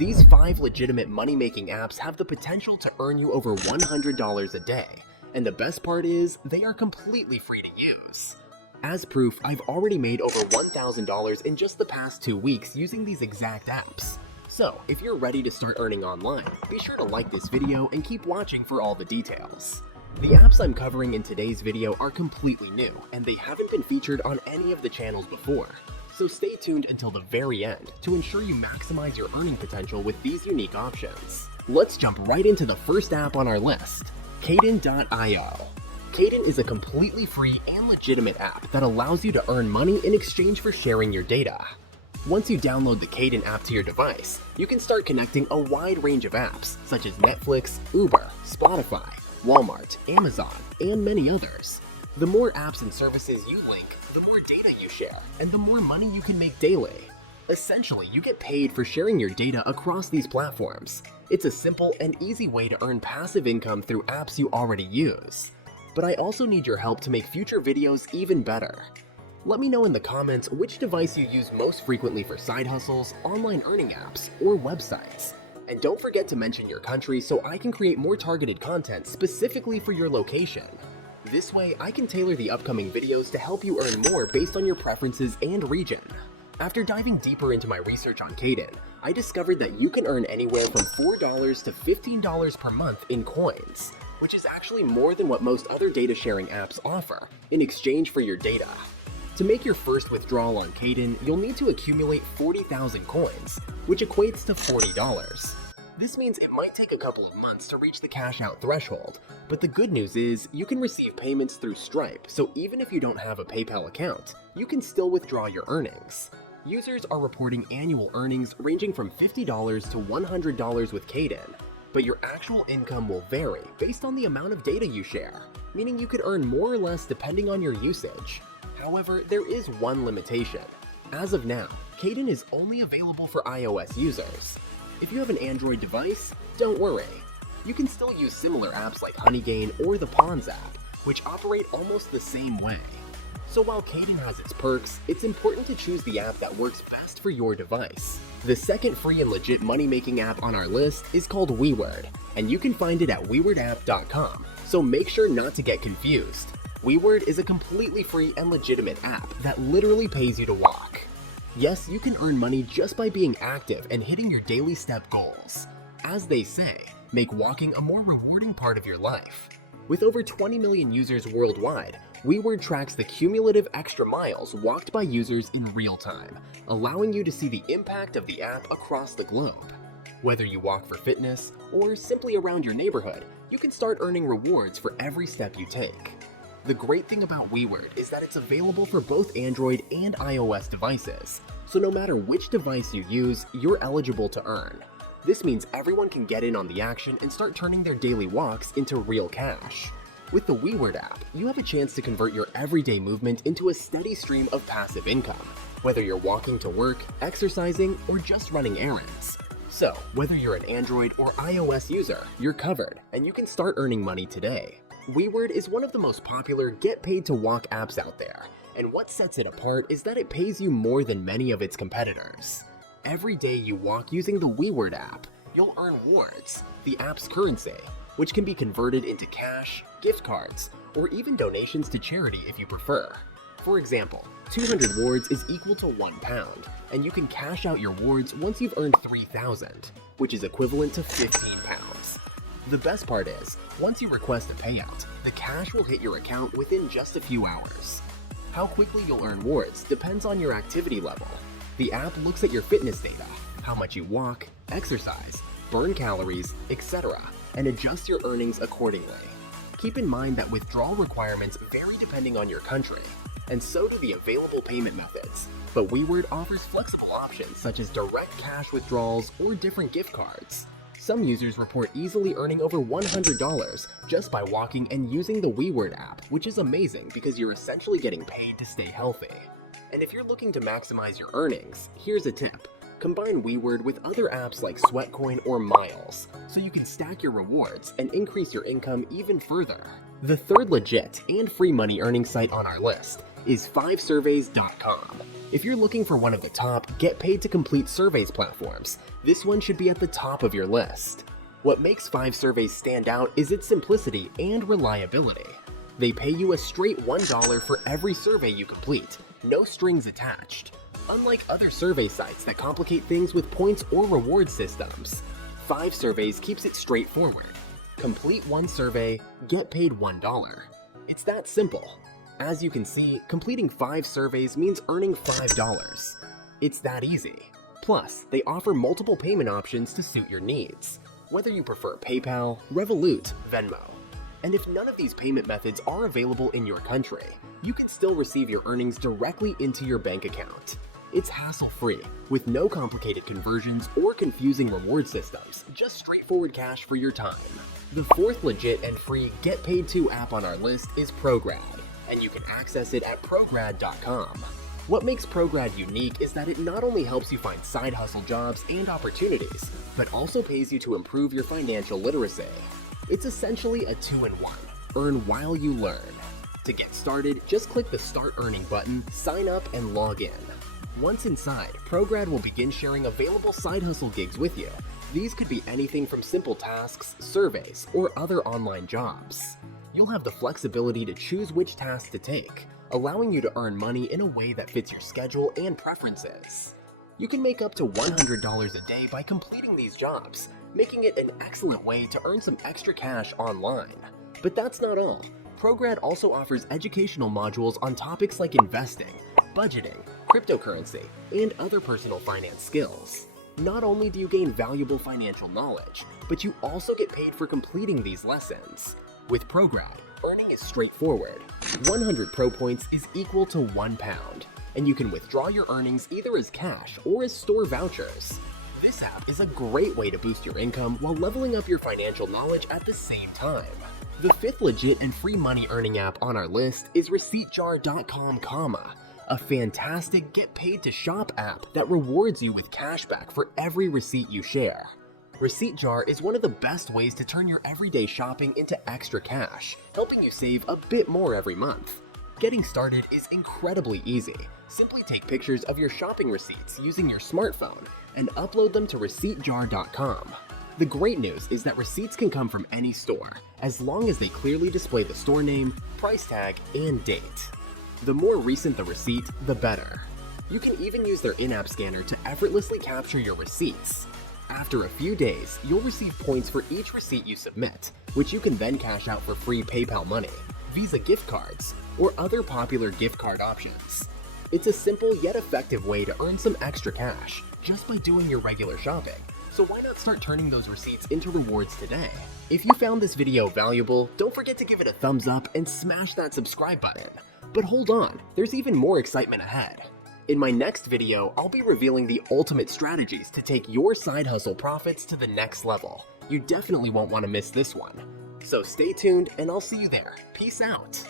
These 5 legitimate money-making apps have the potential to earn you over $100 a day, and the best part is, they are completely free to use. As proof, I've already made over $1,000 in just the past 2 weeks using these exact apps. So, if you're ready to start earning online, be sure to like this video and keep watching for all the details. The apps I'm covering in today's video are completely new, and they haven't been featured on any of the channels before. So stay tuned until the very end to ensure you maximize your earning potential with these unique options. Let's jump right into the first app on our list, Caden.io. Caden is a completely free and legitimate app that allows you to earn money in exchange for sharing your data. Once you download the Caden app to your device, you can start connecting a wide range of apps such as Netflix, Uber, Spotify, Walmart, Amazon, and many others. The more apps and services you link, the more data you share, and the more money you can make daily. Essentially, you get paid for sharing your data across these platforms. It's a simple and easy way to earn passive income through apps you already use. But I also need your help to make future videos even better. Let me know in the comments which device you use most frequently for side hustles, online earning apps, or websites. And don't forget to mention your country so I can create more targeted content specifically for your location. This way, I can tailor the upcoming videos to help you earn more based on your preferences and region. After diving deeper into my research on Caden, I discovered that you can earn anywhere from $4 to $15 per month in coins, which is actually more than what most other data sharing apps offer in exchange for your data. To make your first withdrawal on Caden, you'll need to accumulate 40,000 coins, which equates to $40. This means it might take a couple of months to reach the cash out threshold, but the good news is you can receive payments through Stripe, so even if you don't have a PayPal account, you can still withdraw your earnings. Users are reporting annual earnings ranging from $50 to $100 with Caden, but your actual income will vary based on the amount of data you share, meaning you could earn more or less depending on your usage. However, there is one limitation. As of now, Caden is only available for iOS users. If you have an Android device, don't worry. You can still use similar apps like Honeygain or the Pawns app, which operate almost the same way. So while Caden has its perks, it's important to choose the app that works best for your device. The second free and legit money-making app on our list is called Wei Word, and you can find it at weiwardapp.com, so make sure not to get confused. Wei Word is a completely free and legitimate app that literally pays you to walk. Yes, you can earn money just by being active and hitting your daily step goals. As they say, make walking a more rewarding part of your life. With over 20 million users worldwide, Wei Word tracks the cumulative extra miles walked by users in real time, allowing you to see the impact of the app across the globe. Whether you walk for fitness or simply around your neighborhood, you can start earning rewards for every step you take. The great thing about Wei Word is that it's available for both Android and iOS devices, so no matter which device you use, you're eligible to earn. This means everyone can get in on the action and start turning their daily walks into real cash. With the Wei Word app, you have a chance to convert your everyday movement into a steady stream of passive income, whether you're walking to work, exercising, or just running errands. So, whether you're an Android or iOS user, you're covered, and you can start earning money today. Wei Word is one of the most popular get-paid-to-walk apps out there, and what sets it apart is that it pays you more than many of its competitors. Every day you walk using the Wei Word app, you'll earn wards, the app's currency, which can be converted into cash, gift cards, or even donations to charity if you prefer. For example, 200 wards is equal to £1, and you can cash out your wards once you've earned 3,000, which is equivalent to £15. The best part is, once you request a payout, the cash will hit your account within just a few hours. How quickly you'll earn wards depends on your activity level. The app looks at your fitness data, how much you walk, exercise, burn calories, etc., and adjusts your earnings accordingly. Keep in mind that withdrawal requirements vary depending on your country, and so do the available payment methods, but Wei Word offers flexible options such as direct cash withdrawals or different gift cards. Some users report easily earning over $100 just by walking and using the Wei Word app, which is amazing because you're essentially getting paid to stay healthy. And if you're looking to maximize your earnings, here's a tip. Combine Wei Word with other apps like Sweatcoin or Miles, so you can stack your rewards and increase your income even further. The third legit and free money earning site on our list is 5surveys.com. If you're looking for one of the top get paid to complete surveys platforms, this one should be at the top of your list. What makes 5surveys stand out is its simplicity and reliability. They pay you a straight $1 for every survey you complete, no strings attached. Unlike other survey sites that complicate things with points or reward systems, 5surveys keeps it straightforward. Complete one survey, get paid $1. It's that simple. As you can see, completing 5 surveys means earning $5. It's that easy. Plus, they offer multiple payment options to suit your needs, whether you prefer PayPal, Revolut, Venmo. And if none of these payment methods are available in your country, you can still receive your earnings directly into your bank account. It's hassle-free, with no complicated conversions or confusing reward systems, just straightforward cash for your time. The fourth legit and free Get Paid To app on our list is Prograd, and you can access it at prograd.com. What makes Prograd unique is that it not only helps you find side hustle jobs and opportunities, but also pays you to improve your financial literacy. It's essentially a 2-in-1, earn while you learn. To get started, just click the Start Earning button, sign up, and log in. Once inside, Prograd will begin sharing available side hustle gigs with you. These could be anything from simple tasks, surveys, or other online jobs. You'll have the flexibility to choose which tasks to take, allowing you to earn money in a way that fits your schedule and preferences. You can make up to $100 a day by completing these jobs, making it an excellent way to earn some extra cash online. But that's not all. Prograd also offers educational modules on topics like investing, budgeting, cryptocurrency, and other personal finance skills. Not only do you gain valuable financial knowledge, but you also get paid for completing these lessons. With Prograd, earning is straightforward. 100 Pro Points is equal to £1, and you can withdraw your earnings either as cash or as store vouchers. This app is a great way to boost your income while leveling up your financial knowledge at the same time. The fifth legit and free money earning app on our list is ReceiptJar.com, a fantastic get paid to shop app that rewards you with cashback for every receipt you share. Receipt Jar is one of the best ways to turn your everyday shopping into extra cash, helping you save a bit more every month. Getting started is incredibly easy. Simply take pictures of your shopping receipts using your smartphone and upload them to ReceiptJar.com. The great news is that receipts can come from any store, as long as they clearly display the store name, price tag, and date. The more recent the receipt, the better. You can even use their in-app scanner to effortlessly capture your receipts. After a few days, you'll receive points for each receipt you submit, which you can then cash out for free PayPal money, Visa gift cards, or other popular gift card options. It's a simple yet effective way to earn some extra cash just by doing your regular shopping. So why not start turning those receipts into rewards today? If you found this video valuable, don't forget to give it a thumbs up and smash that subscribe button. But hold on, there's even more excitement ahead. In my next video, I'll be revealing the ultimate strategies to take your side hustle profits to the next level. You definitely won't want to miss this one. So stay tuned and I'll see you there. Peace out.